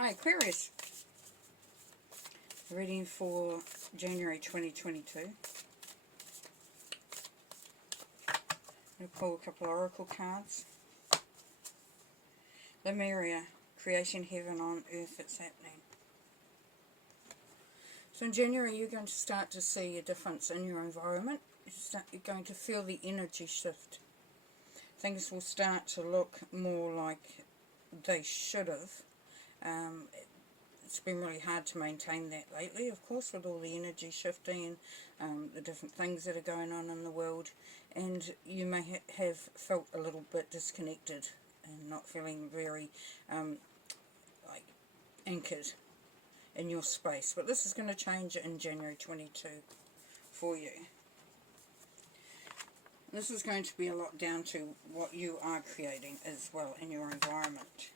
Hi Aquarius, reading for January 2022. I'm going to pull a couple of oracle cards. The Mirror, creation heaven on earth, it's happening. So in January you're going to start to see a difference in your environment. You're going to feel the energy shift. Things will start to look more like they should have. It's been really hard to maintain that lately, of course, with all the energy shifting and the different things that are going on in the world, and you may have felt a little bit disconnected and not feeling very like anchored in your space. But this is going to change in January 22 for you. This is going to be a lot down to what you are creating as well in your environment.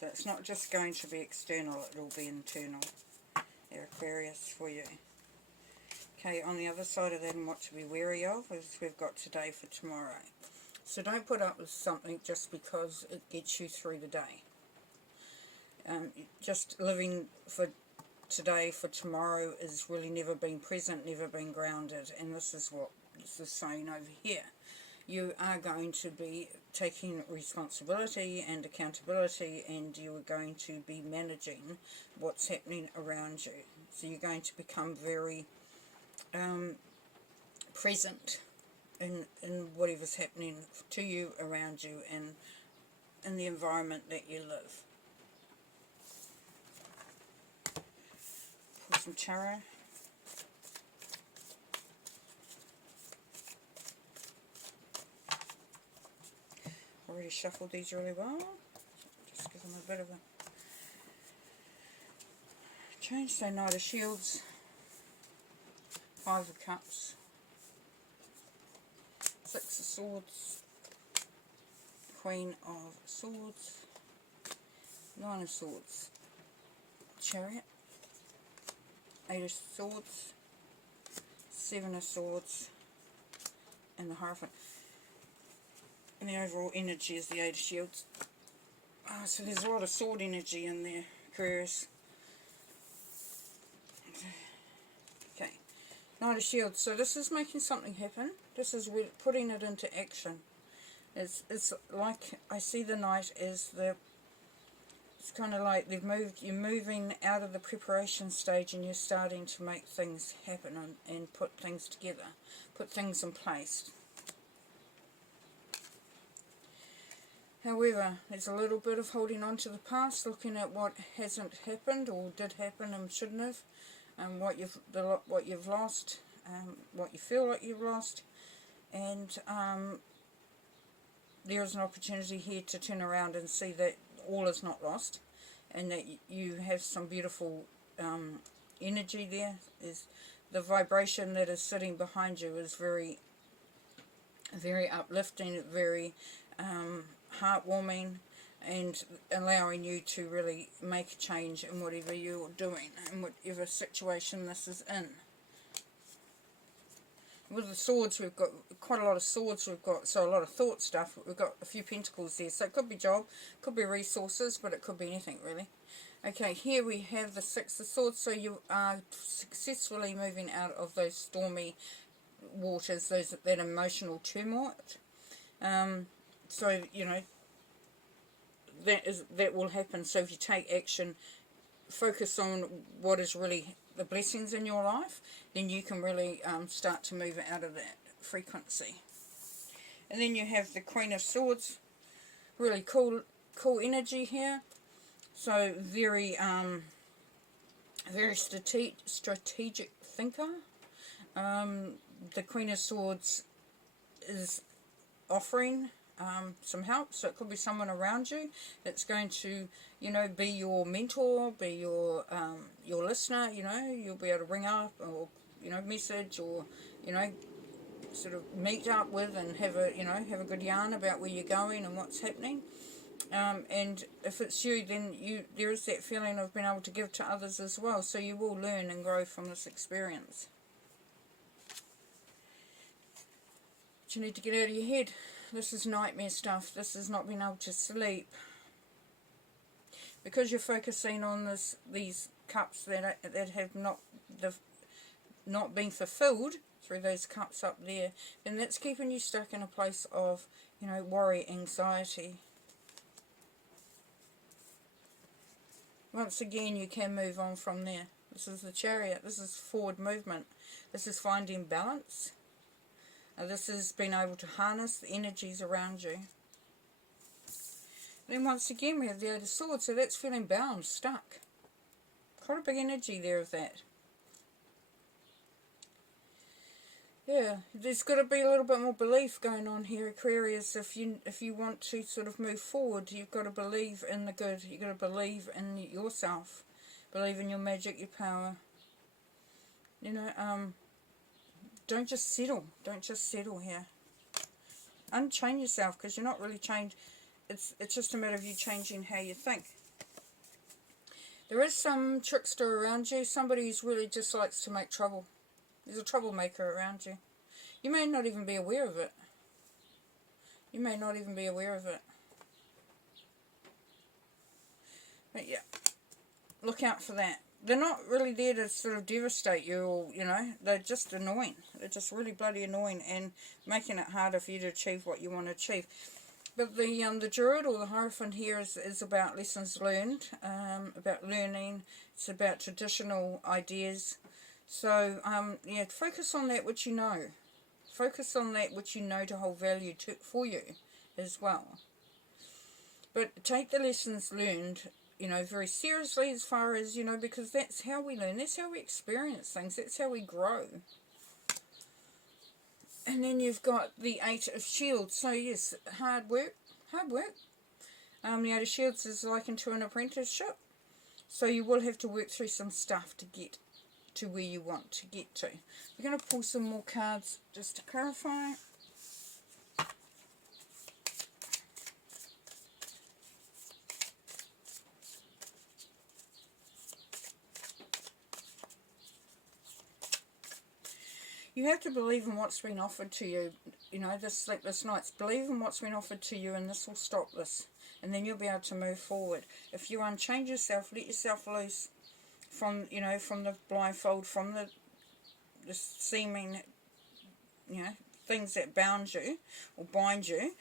So it's not just going to be external, it will be internal. There, Aquarius, for you. Okay, on the other side of that, and what to be wary of is we've got today for tomorrow. So don't put up with something just because it gets you through the day. Just living for today for tomorrow is really never been present, never been grounded. And this is what this is saying over here. You are going to be taking responsibility and accountability, and you are going to be managing what's happening around you. So you're going to become very present in whatever's happening to you, around you, and in the environment that you live. Pull some tarot. Already shuffled these really well. Just give them a bit of a change. So Knight of Shields, Five of Cups, Six of Swords, Queen of Swords, Nine of Swords, Chariot, Eight of Swords, Seven of Swords, and the Hierophant. And the overall energy is the Eight of Shields. So there's a lot of sword energy in there, Aquarius. Okay, Knight of Shields. So this is making something happen. This is putting it into action. It's like, I see the Knight as it's kind of like you're moving out of the preparation stage and you're starting to make things happen and put things together, put things in place. However, there's a little bit of holding on to the past, looking at what hasn't happened or did happen and shouldn't have, and what you've lost, what you feel like you've lost, and there is an opportunity here to turn around and see that all is not lost, and that you have some beautiful energy there. Is the vibration that is sitting behind you is very, very uplifting, very heartwarming, and allowing you to really make a change in whatever you're doing and whatever situation this is in. With the swords, we've got quite a lot of swords, so a lot of thought stuff. We've got a few pentacles there, so it could be job, could be resources, but it could be anything really. Okay, here we have the Six of Swords, so you are successfully moving out of those stormy waters, that emotional turmoil. So, you know, that will happen. So if you take action, focus on what is really the blessings in your life, then you can really start to move out of that frequency. And then you have the Queen of Swords, really cool energy here. So very very strategic thinker. The Queen of Swords is offering some help, so it could be someone around you that's going to, you know, be your mentor, be your listener. You know, you'll be able to ring up or, you know, message, or, you know, sort of meet up with and have a good yarn about where you're going and what's happening. And if it's you, then there is that feeling of being able to give to others as well. So you will learn and grow from this experience. But you need to get out of your head. This is nightmare stuff. This is not being able to sleep. because you're focusing on these cups that have not been fulfilled through those cups up there, then that's keeping you stuck in a place of, you know, worry, anxiety. Once again, you can move on from there. This is the Chariot. This is forward movement. This is finding balance. This is being able to harness the energies around you. Then once again, we have the Eight of Swords. So that's feeling bound, stuck. Quite a big energy there of that. Yeah, there's got to be a little bit more belief going on here, Aquarius. If you want to sort of move forward, you've got to believe in the good. You've got to believe in yourself. Believe in your magic, your power. You know, don't just settle. Don't just settle here. Unchain yourself, because you're not really changed. It's just a matter of you changing how you think. There is some trickster around you. Somebody who really just likes to make trouble. There's a troublemaker around you. You may not even be aware of it. You may not even be aware of it. But yeah, look out for that. They're not really there to sort of devastate you, or, you know, they're just annoying. They're just really bloody annoying and making it harder for you to achieve what you want to achieve. But the Druid or the Hierophant here is about lessons learned, about learning. It's about traditional ideas. So, yeah, focus on that which you know. Focus on that which you know to hold value for you as well. But take the lessons learned, you know, very seriously, as far as, you know, because that's how we learn. That's how we experience things. That's how we grow. And then you've got the Eight of Shields. So, yes, hard work. Hard work. The Eight of Shields is likened to an apprenticeship. So you will have to work through some stuff to get to where you want to get to. We're going to pull some more cards just to clarify. You have to believe in what's been offered to you. You know, this sleepless nights. Believe in what's been offered to you, and this will stop this. And then you'll be able to move forward. If you unchain yourself, let yourself loose from, you know, from the blindfold, from the seeming, you know, things that bound you or bind you,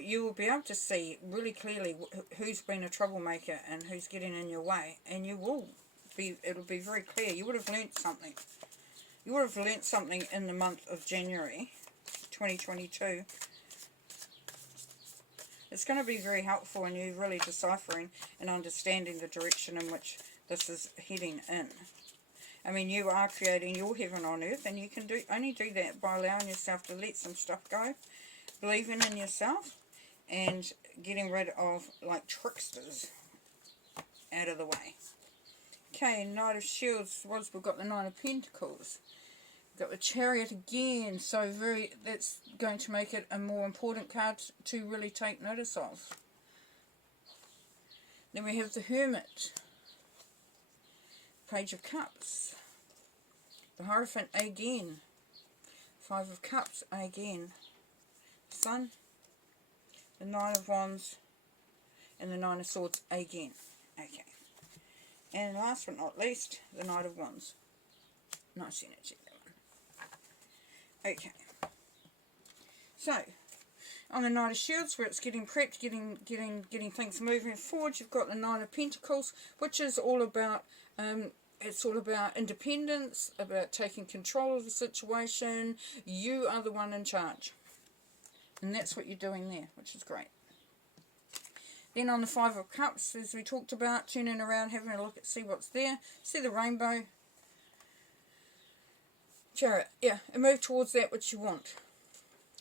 you will be able to see really clearly who's been a troublemaker and who's getting in your way. And you will be, it'll be very clear. You would have learnt something. You would have learnt something in the month of January 2022. It's going to be very helpful in you really deciphering and understanding the direction in which this is heading in. I mean, you are creating your heaven on earth, and you can only do that by allowing yourself to let some stuff go, believing in yourself, and getting rid of, like, tricksters out of the way. Okay, Knight of Shields, we've got the Nine of Pentacles. We've got the Chariot again, so that's going to make it a more important card to really take notice of. Then we have the Hermit. Page of Cups. The Hierophant again. Five of Cups again. Sun. The Nine of Wands. And the Nine of Swords again. Okay. And last but not least, the Knight of Wands. Nice energy, that one. Okay. So, on the Knight of Shields, where it's getting prepped, getting things moving forward, you've got the Nine of Pentacles, which is all about, it's all about independence, about taking control of the situation. You are the one in charge. And that's what you're doing there, which is great. Then on the Five of Cups, as we talked about, turning around, having a look at, see what's there, see the rainbow. Chariot, yeah, and move towards that which you want.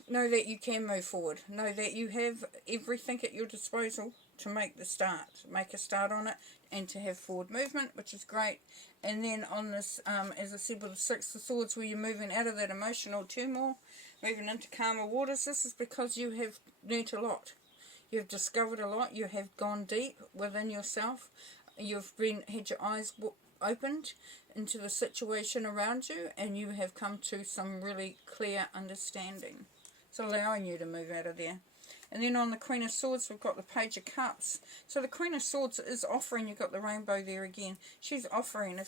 Know that you can move forward. Know that you have everything at your disposal to make the start. Make a start on it and to have forward movement, which is great. And then on this, as I said, with the Six of Swords, where you're moving out of that emotional turmoil, moving into calmer waters, this is because you have learnt a lot. You've discovered a lot. You have gone deep within yourself. You've had your eyes opened into the situation around you, and you have come to some really clear understanding. It's allowing you to move out of there. And then on the Queen of Swords, we've got the Page of Cups. So the Queen of Swords is offering, you've got the rainbow there again. She's offering,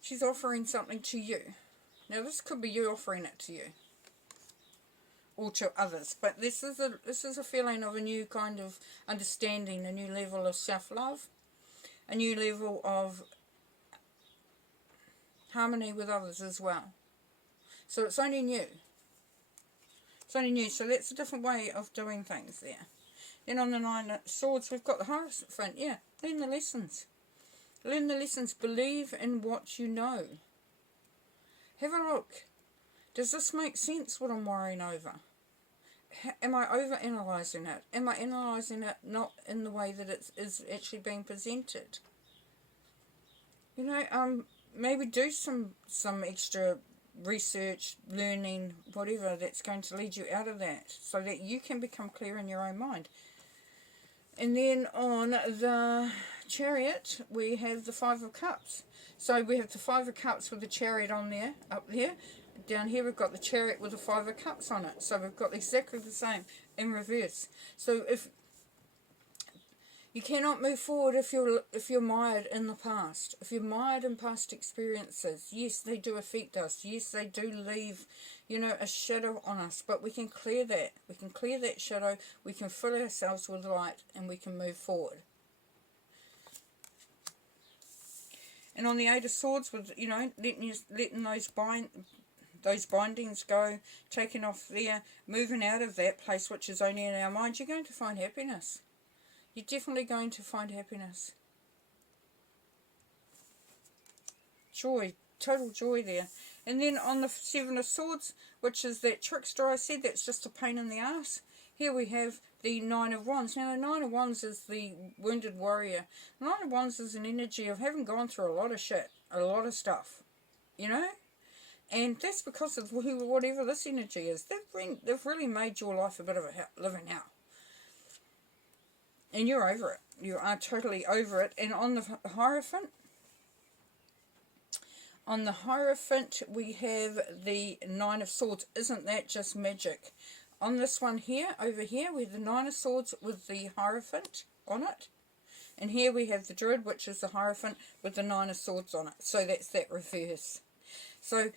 she's offering something to you. Now this could be you offering it to you, or to others. But this is a feeling of a new kind of understanding, a new level of self-love, a new level of harmony with others as well. So it's only new. It's only new. So that's a different way of doing things there. Then on the Nine of Swords, we've got the Hierophant. Yeah, learn the lessons. Learn the lessons. Believe in what you know. Have a look. Does this make sense, what I'm worrying over? Am I over-analysing it? Am I analysing it not in the way that it is actually being presented? You know, maybe do some extra research, learning, whatever, that's going to lead you out of that, so that you can become clear in your own mind. And then on the Chariot, we have the Five of Cups. So we have the Five of Cups with the Chariot on there, up there. Down here we've got the Chariot with the Five of Cups on it. So we've got exactly the same in reverse. So if you cannot move forward if you're mired in the past. If you're mired in past experiences, yes, they do affect us. Yes, they do leave, you know, a shadow on us. But we can clear that. We can clear that shadow. We can fill ourselves with light, and we can move forward. And on the Eight of Swords, with, you know, letting those bindings go, taking off there, moving out of that place which is only in our mind, you're going to find happiness. You're definitely going to find happiness. Joy, total joy there. And then on the Seven of Swords, which is that trickster I said, that's just a pain in the ass. Here we have the Nine of Wands. Now the Nine of Wands is the wounded warrior. The Nine of Wands is an energy of having gone through a lot of shit, a lot of stuff, you know? And that's because of whatever this energy is. They've really made your life a bit of a living hell. And you're over it. You are totally over it. And on the Hierophant, we have the Nine of Swords. Isn't that just magic? On this one here, over here, we have the Nine of Swords with the Hierophant on it. And here we have the Druid, which is the Hierophant with the Nine of Swords on it. So that's that reverse. So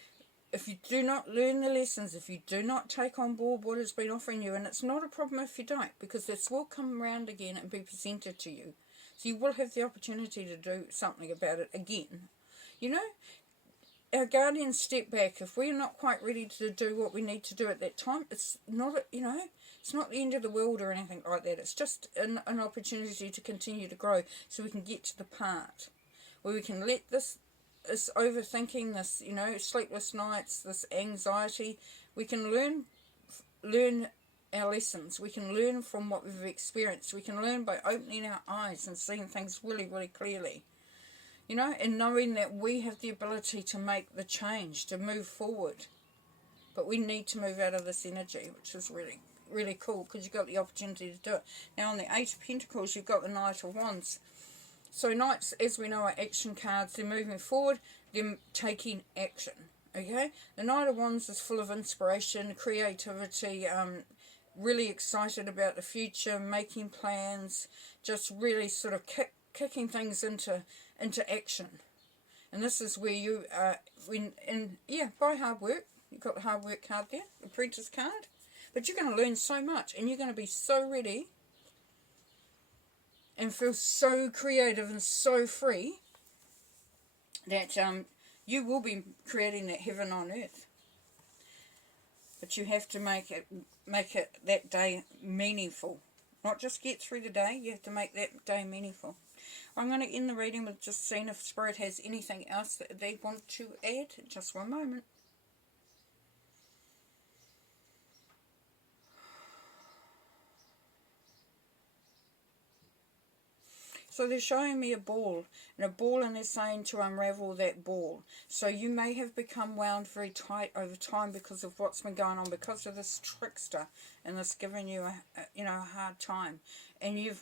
if you do not learn the lessons, if you do not take on board what has been offering you, and it's not a problem if you don't, because this will come around again and be presented to you. So you will have the opportunity to do something about it again. You know, our guardians step back. If we're not quite ready to do what we need to do at that time, it's not, you know, it's not the end of the world or anything like that. It's just an opportunity to continue to grow, so we can get to the part where we can let this overthinking, this, you know, sleepless nights, this anxiety, we can learn our lessons. We can learn from what we've experienced. We can learn by opening our eyes and seeing things really, really clearly. You know, and knowing that we have the ability to make the change, to move forward. But we need to move out of this energy, which is really, really cool, because you've got the opportunity to do it. Now on the Eight of Pentacles, you've got the Knight of Wands. So Knights, as we know, are action cards. They're moving forward. They're taking action. Okay? The Knight of Wands is full of inspiration, creativity, really excited about the future, making plans, just really sort of kicking things into action. And this is where you by hard work. You've got the hard work card there, the Apprentice card. But you're going to learn so much, and you're going to be so ready and feel so creative and so free that you will be creating that heaven on earth. But you have to make it that day meaningful. Not just get through the day, you have to make that day meaningful. I'm going to end the reading with just seeing if Spirit has anything else that they want to add. Just one moment. So they're showing me a ball, and they're saying to unravel that ball. So you may have become wound very tight over time because of what's been going on, because of this trickster and this giving you a hard time, and you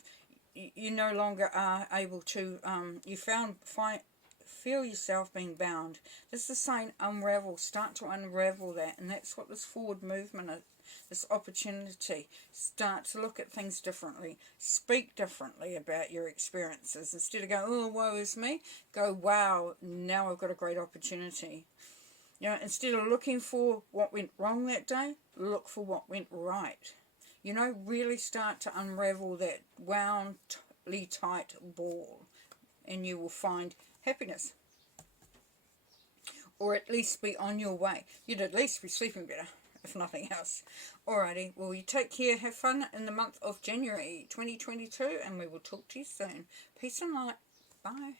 no longer are able to feel yourself being bound. This is saying unravel, start to unravel that, and that's what this forward movement this opportunity. Start to look at things differently. Speak differently about your experiences. Instead of going, oh, woe is me, go, wow, now I've got a great opportunity. You know, instead of looking for what went wrong that day, look for what went right. You know, really start to unravel that woundly tight ball, and you will find happiness. Or at least be on your way. You'd at least be sleeping better, if nothing else. Alrighty, well, you take care, have fun in the month of January 2022, and we will talk to you soon. Peace and light. Bye.